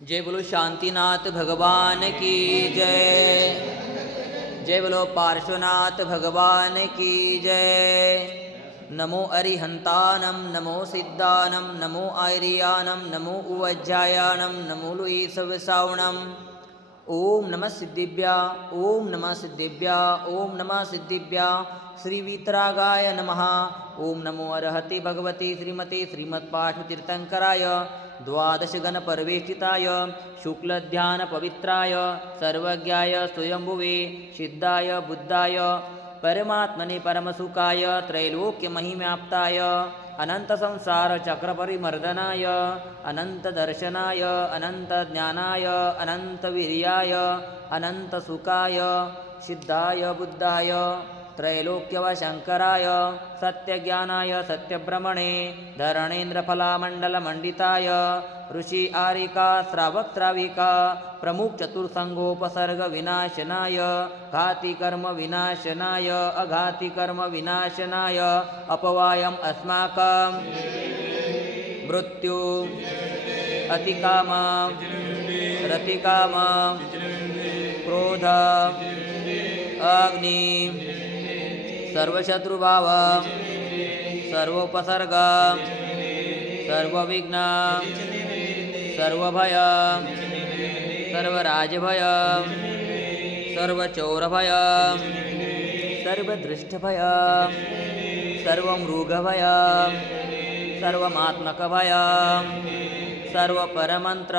जय बोलो शांतिनाथ भगवान की जय। जय बोलो पार्श्वनाथ भगवान की जय। नमो अरिहंतानम नमो सिद्धानम नमो आर्यानम नमो उवज्जायानम नमो लुईसवसावणम। ओम नमः सिद्धिभ्या ओम नमः सिद्धिभ्या ओम नमः सिद्धिभ्या श्री वीतरागाय नमः। ओम नमो अर्हते भगवते श्रीमते श्रीमत्पार्श्वतीर्थंकराय द्वादश गण परवेष्टिताय शुक्लध्यान पवित्राय सर्वज्ञाय स्वयंभुवे सिद्धाय बुद्धाय परमात्मने परमसुखाय त्रैलोक्य महिम्याप्ताय अनंत संसार चक्र परिमर्दनाय अनंत दर्शनाय अनंत ज्ञानाय अनंत वीर्याय अनंत सुखाय सिद्धाय बुद्धाय त्रैलोक्यवशंकराय सत्यज्ञानाय सत्यब्रह्मणे धरणेन्द्रफलामण्डलमण्डिताय ऋषि आरिका श्रावक्त्राविका प्रमुख चतुर्संगोपसर्ग विनाशनाय घाति कर्म विनाशनाय अघाति कर्म विनाशनाय अपवायम अस्माकं मृत्यु अतिकाम रतिकाम क्रोध अग्नि सर्वशत्रुभाव सर्वोपसर्ग सर्वविघ्न सर्वभय सर्वराजभय सर्वचौरभय सर्वदृष्टभय सर्वमृगभय सर्वमात्मकभय सर्वपरमंत्र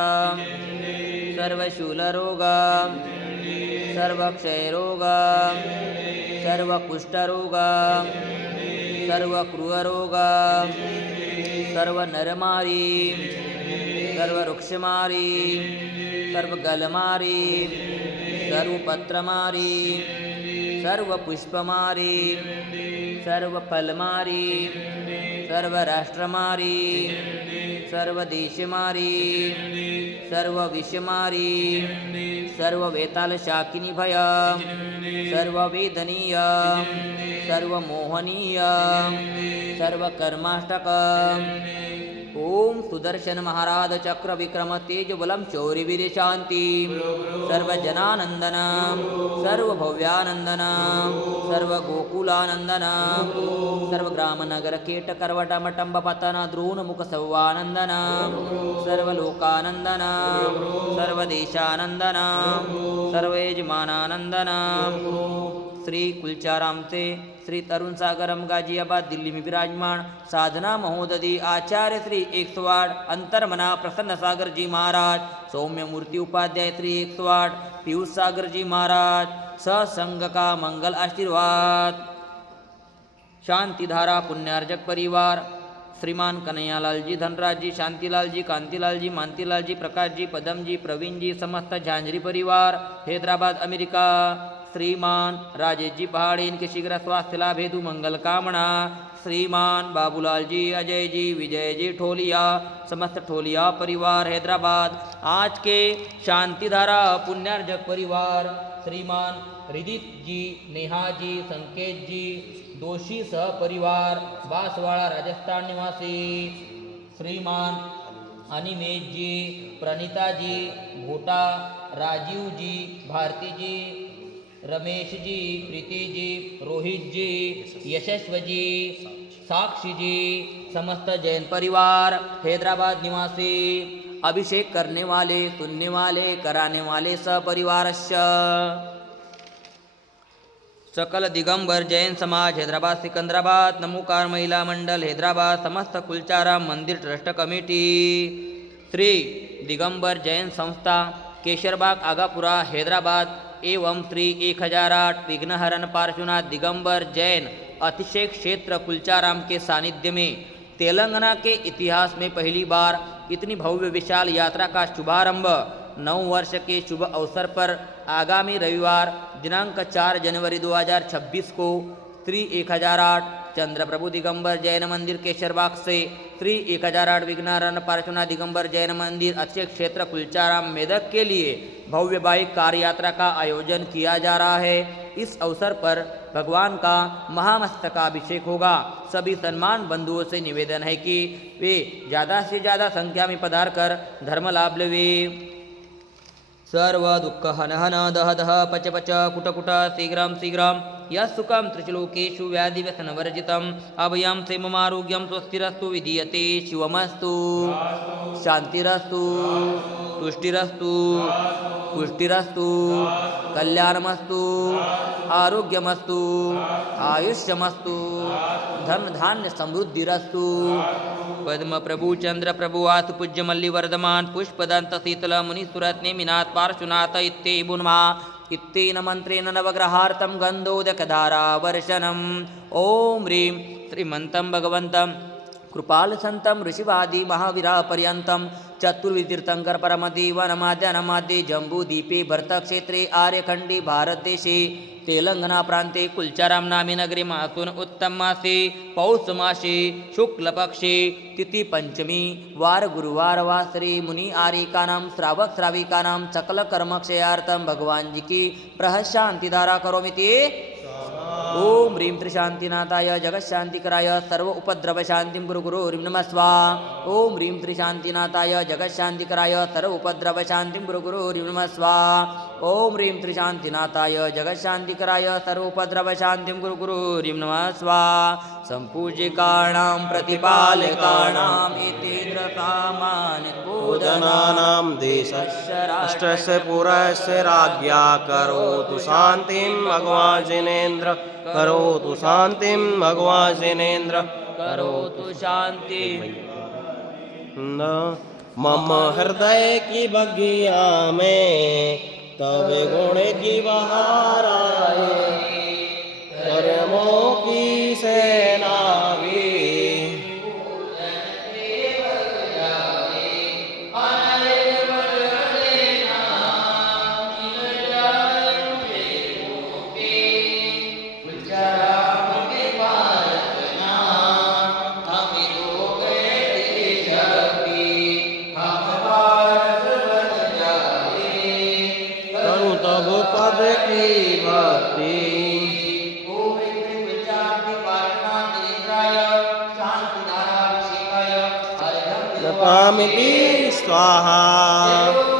सर्वशूलरोग सर्वक्षयरोग सर्वकुष्ठरोग सर्वक्रूररोग सर्वनरमारी सर्ववृक्षमारी सर्वगलमारी सर्वपत्रमारी सर्वपुष्पमारी सर्वफलमारी सर्वराष्ट्रमारी सर्वदेशमारी सर्वविषमारी सर्ववेतालशाकिनी भय सर्ववेदनीय सर्वमोहनीय सर्वकर्माष्टक। ओम सुदर्शन महाराज चक्र विक्रम तेज बलम शौर्यवीर शांति सर्वजनानंदन सर्वभव्यानंदन सर्वगोकुलानंदन सर्वग्राम नगर कीट करवट मटंब पतन द्रोण मुख सौवानंदन सर्वलोकानंदन सर्वदेशानंदन सर्वयजमानानंदन। श्री कुलचारामचे श्री तरुण सागरम गाजियाबाद दिल्ली में विराजमान साधना महोदधी आचार्य श्री 108 अंतरमना प्रसन्न सागर जी महाराज सौम्य मूर्ति उपाध्याय श्री 108 पीयूष सागर जी महाराज सत्संग का मंगल आशीर्वाद। शांतिधारा पुण्यार्जक परिवार श्रीमान कन्हैयालाल जी धनराज जी शांतिलाल जी कांतिलाल जी मानतीलाल जी प्रकाश जी पदम जी प्रवीण जी समस्त झांझरी परिवार हैदराबाद अमेरिका श्रीमान राजेश जी पहाड़ी इनके शीघ्र स्वास्थ्य लाभ हेतु मंगल कामना। श्रीमान बाबूलाल जी अजय जी विजय जी ठोलिया समस्त ठोलिया परिवार हैदराबाद। आज के शांतिधारा पुण्यार्जक परिवार श्रीमान हृदित जी नेहा जी संकेत जी दोषी सह परिवार बांसवाड़ा राजस्थान निवासी श्रीमान अनिमेश जी प्रणीता जी भोटा राजीव जी भारती जी रमेश जी प्रीति जी रोहित जी यशस्व जी साक्षी जी समस्त जैन परिवार हैदराबाद निवासी अभिषेक करने वाले सुनने वाले कराने वाले सपरिवारस्य सकल दिगंबर जैन समाज हैदराबाद सिकंदराबाद नमोकार महिला मंडल हैदराबाद समस्त कुलचाराम मंदिर ट्रस्ट कमेटी श्री दिगंबर जैन संस्था केशरबाग आगापुरा हैदराबाद एवं श्री 1008 विघ्नहरण पार्श्वनाथ दिगंबर जैन अतिशय क्षेत्र कुलचाराम के सानिध्य में तेलंगाना के इतिहास में पहली बार इतनी भव्य विशाल यात्रा का शुभारंभ 9 वर्ष के शुभ अवसर पर आगामी रविवार दिनांक 4 जनवरी 2026 को श्री 1008 चंद्रप्रभु दिगंबर जैन मंदिर केशरबाग से श्री 1008 विघ्नहरण पार्श्वनाथ दिगंबर जैन मंदिर अक्षय क्षेत्र कुलचाराम मेदक के लिए भव्य बाइक कार यात्रा का आयोजन किया जा रहा है। इस अवसर पर भगवान का महामस्तकाभिषेक होगा। सभी सम्मान बंधुओं से निवेदन है कि वे ज़्यादा से ज़्यादा संख्या में पधार कर धर्म लाभ लेवे। सर्व दुःख हन हन दह दह पच पच कुट कुट शीघ्रं शीघ्रं यत्सुखं त्रिशलोकेषु व्याधिव्यसनवर्जितम् अभयं क्षेममारोग्यं स्वस्तिरस्तु विधीयते शिवमस्तु शान्तिरस्तु तुष्टिरस्तु पुष्टिरस्तु कल्याणमस्तु आरोग्यमस्तु आयुष्यमस्तु धन धान्य समृद्धिरस्तु पद्म प्रभु चंद्र प्रभु आसु पूज्य मल्ली वर्धमान पुष्पदंत शीतल मुनिसुरत् नेमिनाथ पार्श्वनाथ इत्ते बुन्मा इत्तेन मंत्रेण नवग्रहार्थं गन्धोदकधारा वर्षणम् ओम ह्रीं श्रीमन्तं भगवन्तं कृपालसन्तं ऋषिवादी महावीरापर्यन्तं चतुर्वितीर्थंकर परमदेवनमाद्यानमाद्ये जम्बूद्वीपे भरतक्षेत्रे आर्यखण्डे भारतदेशे तेलंगनाप्रान्ते कुलचारां नामे नगरे मासून उत्तममासे पौषमासे शुक्लपक्षे तिथिपञ्चमी वार गुरुवारवासरे मुनि आर्यिकानां श्रावक श्राविकानां सकलकर्मक्षयार्थं भगवान जी की प्रहशान्तिधारा करोमीति ओम ह्रीं त्रिशान्तिनाथाय जगशान्तिकराय सर्व उपद्रव शान्तिं गुरु गुरु ह्रीं नमः स्वाहा ओम ह्रीं त्रिशान्तिनाथाय जगशान्तिकराय सर्व उपद्रव शान्तिं गुरु गुरु ह्रीं नमः स्वाहा ओम ह्रीं त्रिशान्तिनाथाय जगशान्तिकराय सर्व उपद्रव शान्तिं गुरु गुरु ह्रीं नमः स्वाहा सम्पूज्यकाणां प्रतिपालकाणां एतेन्द्र बोधनानां देशस्य राष्ट्रस्य पुरस्य राज्ञा करोतु शान्तिं भगवान् जिनेन्द्र करोतु शान्तिं भगवान् जिनेन्द्र करोतु शांति न मम हृदय की बगिया में तब गुण की बहार आए कर्मों की सेना भी पद की भक्ति नमामि स्वाहा।